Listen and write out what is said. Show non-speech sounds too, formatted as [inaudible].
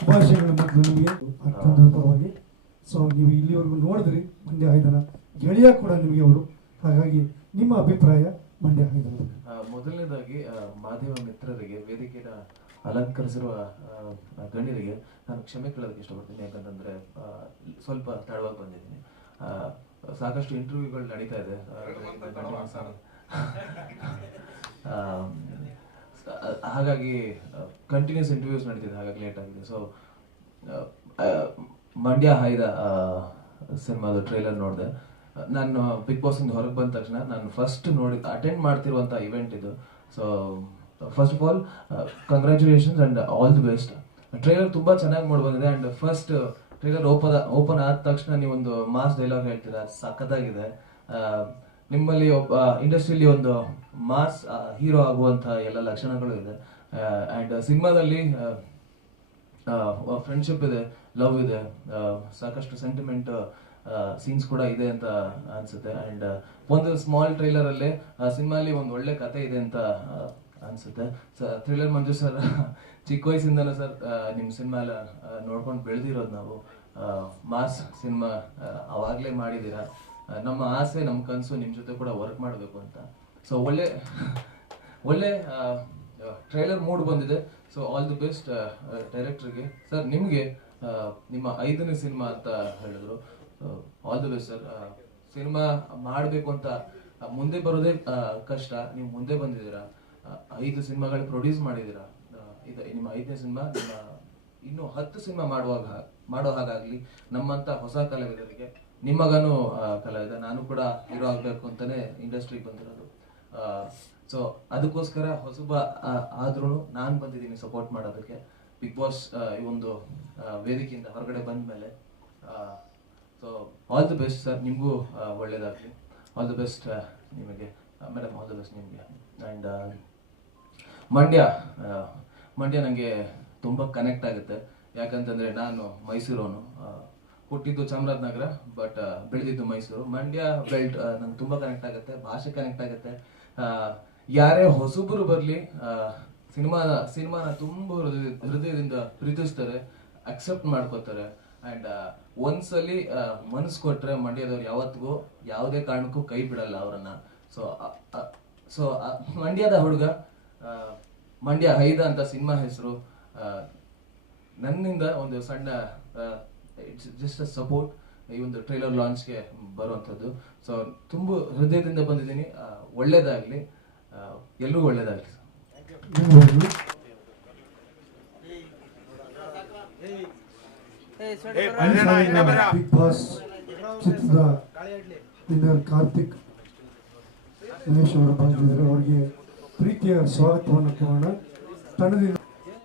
ಶುಭಾಶಯಗಳು ಮತ್ತು ನಿಮಗೆ ಪರವಾಗಿ ಸೊ ನೀವು ಇಲ್ಲಿವರೆಗೂ ನೋಡಿದ್ರಿ ಮಂಡ್ಯ ಆಯ್ದನ ಗೆಳೆಯ ಕೂಡ ನಿಮಗೆ ಅವರು. ಹಾಗಾಗಿ ನಿಮ್ಮ ಅಭಿಪ್ರಾಯ ಮಂಡ್ಯ ಆಯ್ದನ. ಮೊದಲನೇದಾಗಿ ಮಾಧ್ಯಮ ಮಿತ್ರರಿಗೆ ವೇದಿಕೆನ ಅಲಂಕರಿಸಿರುವ ಗಣ್ಯರಿಗೆ ನಾನು ಕ್ಷಮೆ ಕೇಳೋದಕ್ಕೆ ಇಷ್ಟಪಡ್ತೀನಿ. ಯಾಕಂತಂದ್ರೆ ಸ್ವಲ್ಪ ತಡವಾಗಿ ಬಂದಿದ್ದೀನಿ. ಸಾಕಷ್ಟು ಇಂಟರ್ವ್ಯೂಗಳು ನಡೀತಾ ಇದೆ. ಹಾಗಾಗಿ ಕಂಟಿನ್ಯೂಸ್ ಇಂಟರ್ವ್ಯೂಸ್ ನಡೀತಿದೆ ಹಾಗಾಗಿ ಲೇಟ್ ಆಗಿದೆ ಸೊ ಮಂಡ್ಯ ಹೈದ ಸಿನಿಮಾದ ಟ್ರೈಲರ್ ನೋಡಿದೆ. ನಾನು ಬಿಗ್ ಬಾಸ್ ಇಂದ ಹೊರಗೆ ಬಂದ ತಕ್ಷಣ ನಾನು ಫಸ್ಟ್ ನೋಡಿ ಅಟೆಂಡ್ ಮಾಡ್ತಿರುವಂಥ ಇವೆಂಟ್ ಇದು. So first of all congratulations and all the best trailer ತುಂಬಾ ಚೆನ್ನಾಗಿ ಮೂಡಿ ಬಂದಿದೆ and first trailer open open ಆದ ತಕ್ಷಣ ನೀವೊಂದು ಮಾಸ್ ಡೈಲಾಗ್ ಹೇಳ್ತೀರಾ ಸಖತ್ತಾಗಿದೆ. ನಿಮ್ಮಲ್ಲಿ ಒಬ್ಬ ಇಂಡಸ್ಟ್ರಿಯಲ್ಲಿ ಒಂದು ಮಾಸ್ ಹೀರೋ ಆಗುವಂಥ ಎಲ್ಲ ಲಕ್ಷಣಗಳು ಇದೆ. ಅಂಡ್ ಸಿನಿಮಾದಲ್ಲಿ ಫ್ರೆಂಡ್ಶಿಪ್ ಇದೆ ಲವ್ ಇದೆ ಸಾಕಷ್ಟು ಸೆಂಟಿಮೆಂಟ್ ಸೀನ್ಸ್ ಕೂಡ ಇದೆ ಅಂತ ಅನ್ಸುತ್ತೆ. ಅಂಡ್ ಒಂದು ಸ್ಮಾಲ್ ಟ್ರೈಲರ್ ಅಲ್ಲಿ ಸಿನಿಮಾಲಿ ಒಂದು ಒಳ್ಳೆ ಕತೆ ಇದೆ ಅಂತ ಅನ್ಸುತ್ತೆ. ಅನ್ಸುತ್ತೆ ಥ್ರಿಲ್ಲರ್ ಮಂಜು ಸರ್ [laughs] ಚಿಕ್ಕ ವಯಸ್ಸಿಂದನೂ ಸರ್ ನಿಮ್ಮ ಸಿನಿಮಾ ಎಲ್ಲ ನೋಡ್ಕೊಂಡು ಬೆಳೆದಿರೋದು ನಾವು. ಮಾಸ್ ಸಿನಿಮಾ ಅವಾಗಲೇ ಮಾಡಿದ್ದೀರಾ? ನಮ್ಮ ಆಸೆ, ನಮ್ಮ ಕನಸು ನಿಮ್ಮ ಜೊತೆ ಕೂಡ ವರ್ಕ್ ಮಾಡಬೇಕು ಅಂತ. ಸೊ ಒಳ್ಳೆ [laughs] ಒಳ್ಳೆ ಟ್ರೈಲರ್ ಮೂಡ್ ಬಂದಿದೆ. ಸೊ ಆಲ್ ದಿ ಬೆಸ್ಟ್ ಡೈರೆಕ್ಟರ್ಗೆ ಸರ್ ನಿಮಗೆ ನಿಮ್ಮ ಐದನೇ ಸಿನಿಮಾ ಅಂತ ಹೇಳಿದ್ರು. All the best sir cinema ಮಾಡಬೇಕು ಅಂತ ಮುಂದೆ ಬರೋದೇ ಕಷ್ಟ. ನೀವು ಮುಂದೆ ಬಂದಿದ್ದೀರಾ. ಐದು ಸಿನಿಮಾಗಳು ಪ್ರೊಡ್ಯೂಸ್ ಮಾಡಿದ್ದೀರಾ. ಇದು, ನಿಮ್ಮ ಐದನೇ ಸಿನಿಮಾ, ನಿಮ್ಮ ಇನ್ನು ಹತ್ತು ಸಿನಿಮಾ ಮಾಡುವಾಗ, ಮಾಡೋ ಹಾಗಾಗ್ಲಿ, ನಮ್ಮಂತ ಹೊಸ ಕಲಾವಿದರಿಗೆ ನಿಮ್ಮಗನು ಕಲಾವಿದ, ನಾನು ಕೂಡ ಹೀರೋ ಆಗ್ಬೇಕು ಅಂತಾನೆ ಇಂಡಸ್ಟ್ರಿಗೆ ಬಂದಿರೋದು. ಸೊ ಅದಕ್ಕೋಸ್ಕರ ಹೊಸಬ ಆದ್ರೂ ನಾನು ಬಂದಿದ್ದೀನಿ ಸಪೋರ್ಟ್ ಮಾಡೋದಕ್ಕೆ. ಬಿಗ್ ಬಾಸ್ ಈ ಒಂದು ವೇದಿಕೆಯಿಂದ ಹೊರಗಡೆ ಬಂದ ಮೇಲೆ so all the best sir ನಿಮಗೂ ಒಳ್ಳೇದಾಗಲಿ. ಆಲ್ ದಿ ಬೆಸ್ಟ್ ನಿಮಗೆ. ಮೇಡಮ್ ಆಲ್ ದಿ ಬೆಸ್ಟ್ ನಿಮಗೆ. ಆ್ಯಂಡ್ ಮಂಡ್ಯ ಮಂಡ್ಯ ನನಗೆ ತುಂಬ ಕನೆಕ್ಟ್ ಆಗುತ್ತೆ. ಯಾಕಂತಂದರೆ ನಾನು ಮೈಸೂರವನು. ಹುಟ್ಟಿದ್ದು ಚಾಮರಾಜನಗರ ಬಟ್ ಬೆಳೆದಿದ್ದು ಮೈಸೂರು. ಮಂಡ್ಯ ಬೆಲ್ಟ್ ನಂಗೆ ತುಂಬ ಕನೆಕ್ಟ್ ಆಗುತ್ತೆ. ಭಾಷೆ ಕನೆಕ್ಟ್ ಆಗುತ್ತೆ. ಯಾರೇ ಹೊಸಬರು ಬರಲಿ ಸಿನಿಮಾ, ಸಿನಿಮಾನ ತುಂಬ ಹೃದಯ, ಹೃದಯದಿಂದ ಪ್ರೀತಿಸ್ತಾರೆ ಅಕ್ಸೆಪ್ಟ್ ಮಾಡ್ಕೋತಾರೆ. ಆ್ಯಂಡ್ ಒಂದ್ಸಲಿ ಮನಸ್ಸು ಕೊಟ್ಟರೆ ಮಂಡ್ಯದವ್ರು ಯಾವತ್ತಿಗೂ ಯಾವುದೇ ಕಾರಣಕ್ಕೂ ಕೈ ಬಿಡಲ್ಲ ಅವರನ್ನ. ಸೊ ಸೊ ಮಂಡ್ಯದ ಹುಡುಗ ಮಂಡ್ಯ ಹೈದ ಅಂತ ಸಿನಿಮಾ ಹೆಸರು ನನ್ನಿಂದ ಒಂದು ಸಣ್ಣ ಜಸ್ಟ್ ಸಪೋರ್ಟ್ ಈ ಒಂದು ಟ್ರೈಲರ್ ಲಾಂಚ್ಗೆ ಬರುವಂಥದ್ದು. ಸೊ ತುಂಬ ಹೃದಯದಿಂದ ಬಂದಿದ್ದೀನಿ. ಒಳ್ಳೇದಾಗ್ಲಿ. ಒಳ್ಳೇದಾಗ್ಲಿ ಧನ್ಯವಾದಗಳು. ಬಿಗ್ ಬಾಸ್ ಚಿತ್ರದ ವಿನ್ನರ್ ಕಾರ್ತಿಕ್ ಗಣೇಶ್ ಅವರು ಬಂದಿದ್ದಾರೆ ಅವರಿಗೆ ಪ್ರೀತಿಯ ಸ್ವಾಗತವನ್ನು ಕೋರೋಣ ತಂಡದಿಂದ